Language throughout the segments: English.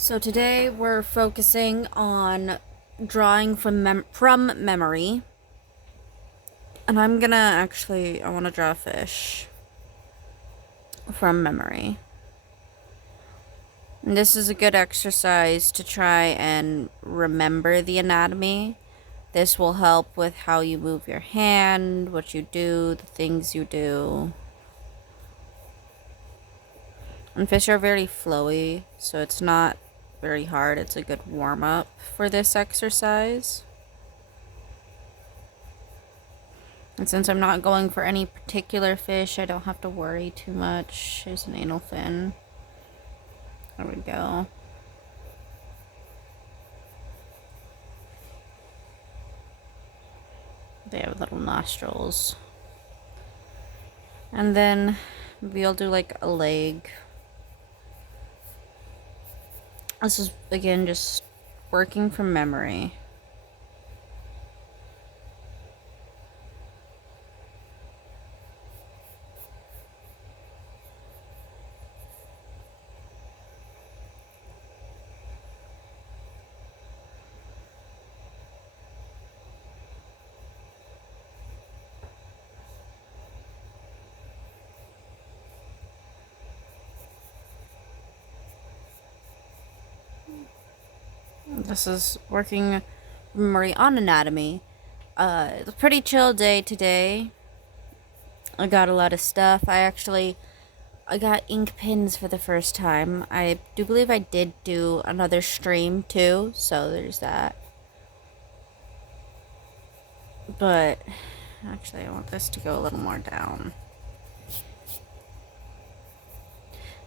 So today we're focusing on drawing from memory. And I want to draw a fish from memory. And this is a good exercise to try and remember the anatomy. This will help with how you move your hand, what you do, the things you do. And fish are very flowy, so it's not very hard. It's a good warm-up for this exercise. And since I'm not going for any particular fish, I don't have to worry too much. Here's an anal fin. There we go. They have little nostrils. And then maybe I'll do like a leg. This is, again, just working from memory. This is working memory on anatomy. It's a pretty chill day today. I got a lot of stuff. I got ink pens for the first time. I do believe I did do another stream too, so there's that. But actually, I want this to go a little more down.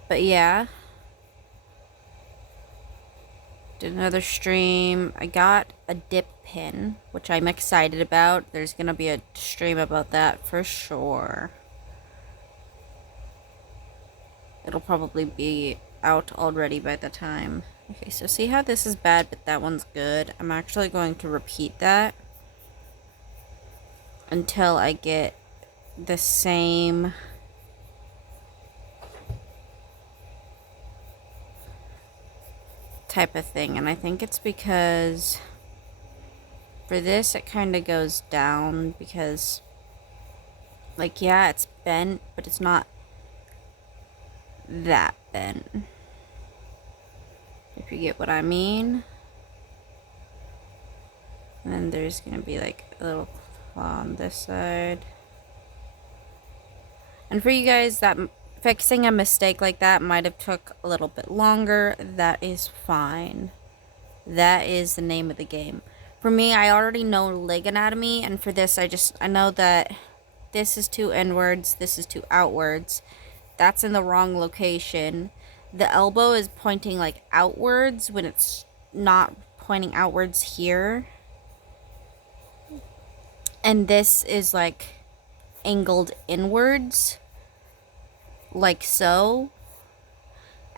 But yeah, did another stream. I got a dip pin, which I'm excited about. There's gonna be a stream about that for sure. It'll probably be out already by the time. Okay, so see how this is bad, but that one's good? I'm actually going to repeat that until I get the same type of thing. And I think it's because for this it kind of goes down because, like, yeah, it's bent, but it's not that bent, if you get what I mean. And then there's gonna be like a little claw on this side. And for you guys, that fixing a mistake like that might have took a little bit longer. That is fine. That is the name of the game. For me, I already know leg anatomy, and for this, I know that this is two inwards, this is two outwards. That's in the wrong location. The elbow is pointing like outwards when it's not pointing outwards here. And this is like angled inwards, like so.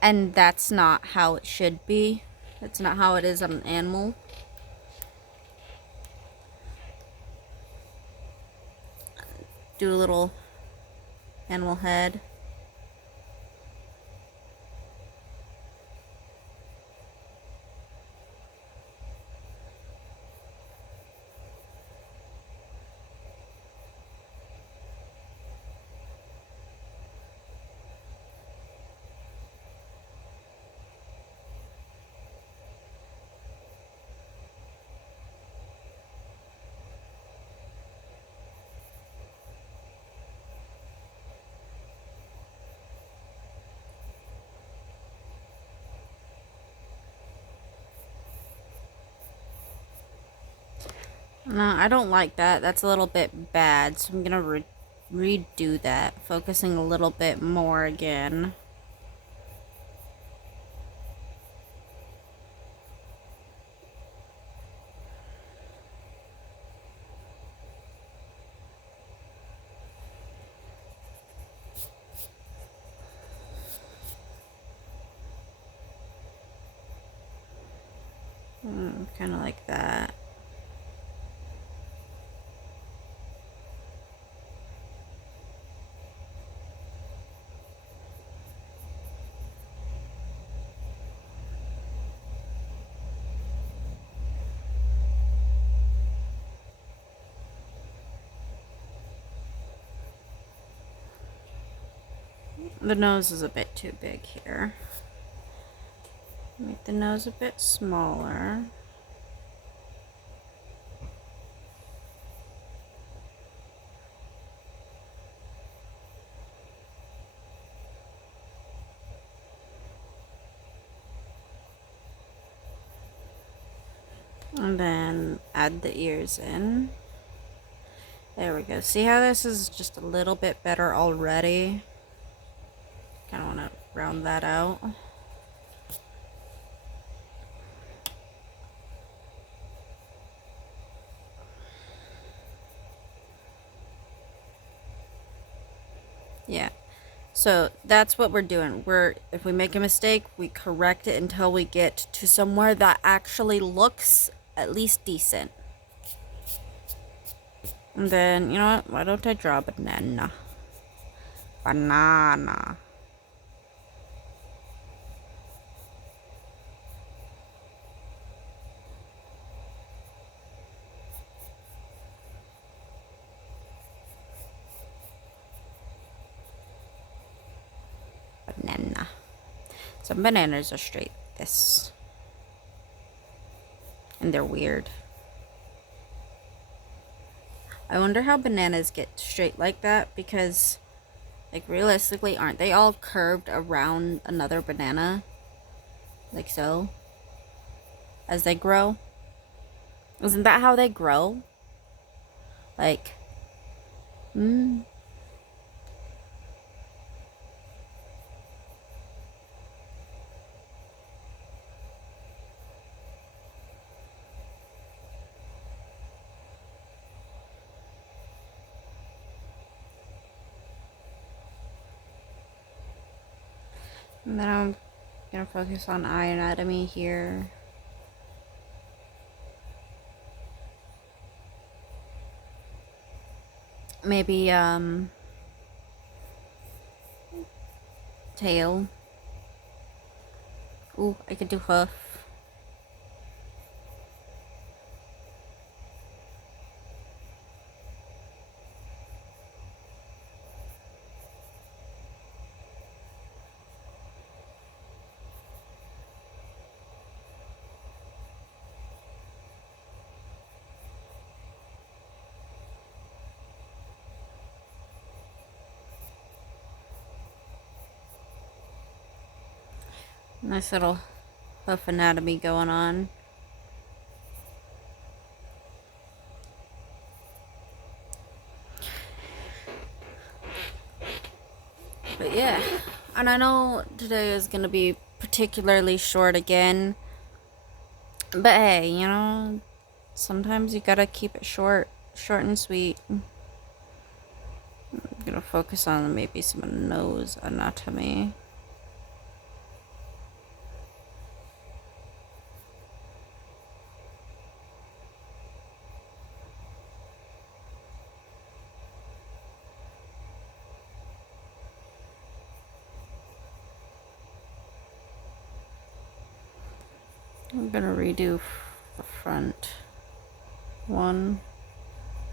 And that's not how it should be. That's not how it is on an animal. Do a little animal head. No, I don't like that. That's a little bit bad, so I'm gonna redo that, focusing a little bit more again. Kind of like that. The nose is a bit too big here. Make the nose a bit smaller. And then add the ears in. There we go. See how this is just a little bit better already? Kind of want to round that out. Yeah. So that's what we're doing. If we make a mistake, we correct it until we get to somewhere that actually looks at least decent. And then, you know what? Why don't I draw a banana? Banana. Banana. Some bananas are straight like this. And they're weird. I wonder how bananas get straight like that, because, like, realistically, aren't they all curved around another banana? Like so? As they grow? Isn't that how they grow? Like, And then I'm gonna focus on eye anatomy here. Maybe, tail. Ooh, I could do hoof. Nice little hoof anatomy going on. But yeah, and I know today is gonna be particularly short again. But hey, you know, sometimes you gotta keep it short and sweet. I'm gonna focus on maybe some nose anatomy. I'm gonna redo the front one.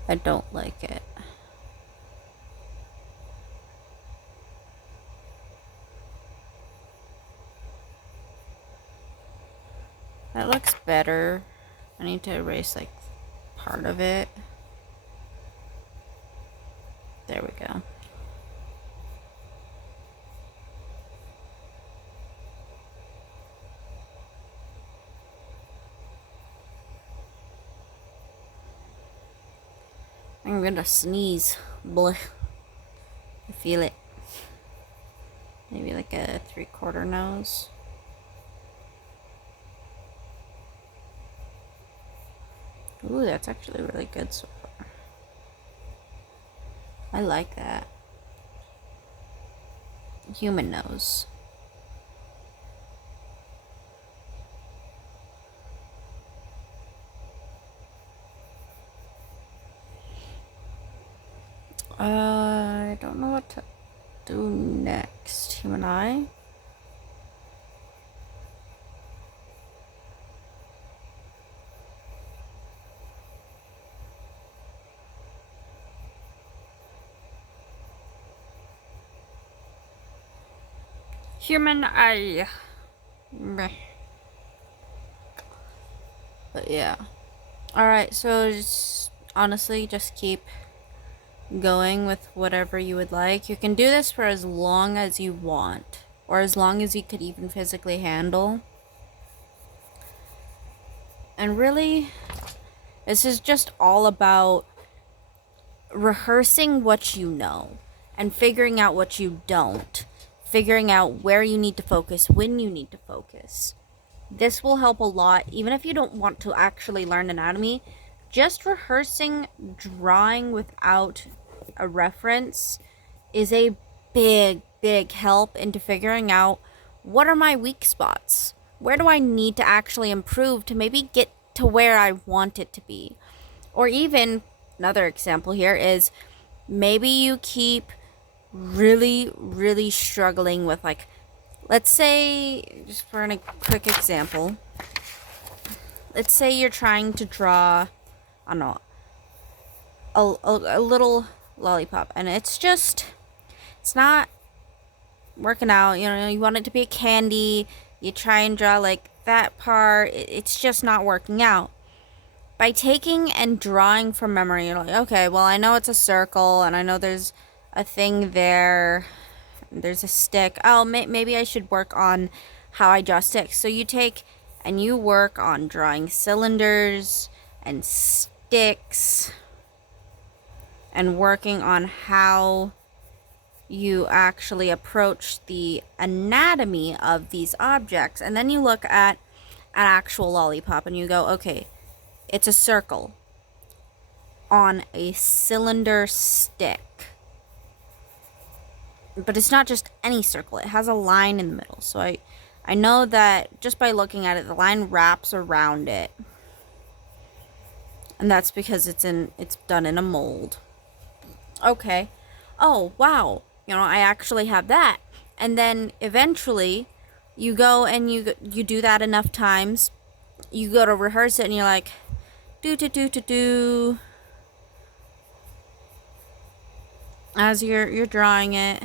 I don't like it. That looks better. I need to erase like part of it. There we go. I'm gonna sneeze. Blech. I feel it. Maybe like a 3/4 nose. Ooh, that's actually really good so far. I like that. Human nose. I don't know what to do next. Human eye? human eye. But yeah. Alright, so just honestly just keep going with whatever you would like. You can do this for as long as you want, or as long as you could even physically handle. And really, this is just all about rehearsing what you know and figuring out what you don't, figuring out where you need to focus, when you need to focus. This will help a lot, even if you don't want to actually learn anatomy. Just rehearsing drawing without a reference is a big help into figuring out what are my weak spots. Where do I need to actually improve to maybe get to where I want it to be? Or even, another example here is maybe you keep really struggling with, like, let's say, just for a quick example, let's say you're trying to draw, I don't know, a little lollipop, and it's not working out. You know, you want it to be a candy, you try and draw like that part, it's just not working out. By taking and drawing from memory, you're like, okay, well, I know it's a circle, and I know there's a thing there, there's a stick. Oh, maybe I should work on how I draw sticks. So you take and you work on drawing cylinders and sticks and working on how you actually approach the anatomy of these objects. And then you look at an actual lollipop and you go, okay, it's a circle on a cylinder stick. But it's not just any circle. It has a line in the middle. So I know that just by looking at it, the line wraps around it. And that's because it's done in a mold. Okay. Oh, wow. You know, I actually have that. And then eventually you go and you do that enough times. You go to rehearse it and you're like, do. As you're drawing it.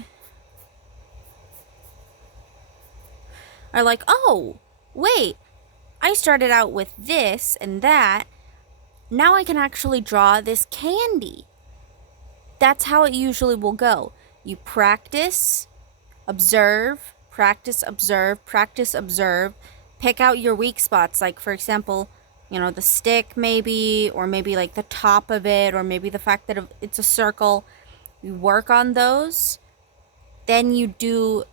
Are like, oh, wait, I started out with this and that. Now I can actually draw this candy. That's how it usually will go. You practice, observe, practice, observe, practice, observe. Pick out your weak spots. Like, for example, you know, the stick maybe, or maybe like the top of it, or maybe the fact that it's a circle. You work on those. Then you do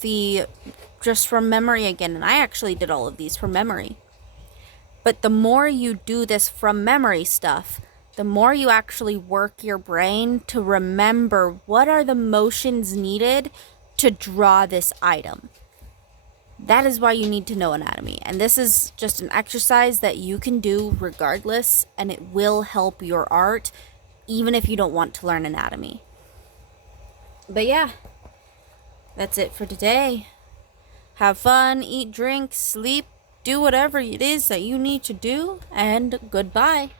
the just from memory again, and I actually did all of these from memory. But the more you do this from memory stuff, the more you actually work your brain to remember what are the motions needed to draw this item. That is why you need to know anatomy, and this is just an exercise that you can do regardless, and it will help your art even if you don't want to learn anatomy. But yeah, that's it for today. Have fun, eat, drink, sleep, do whatever it is that you need to do, and goodbye.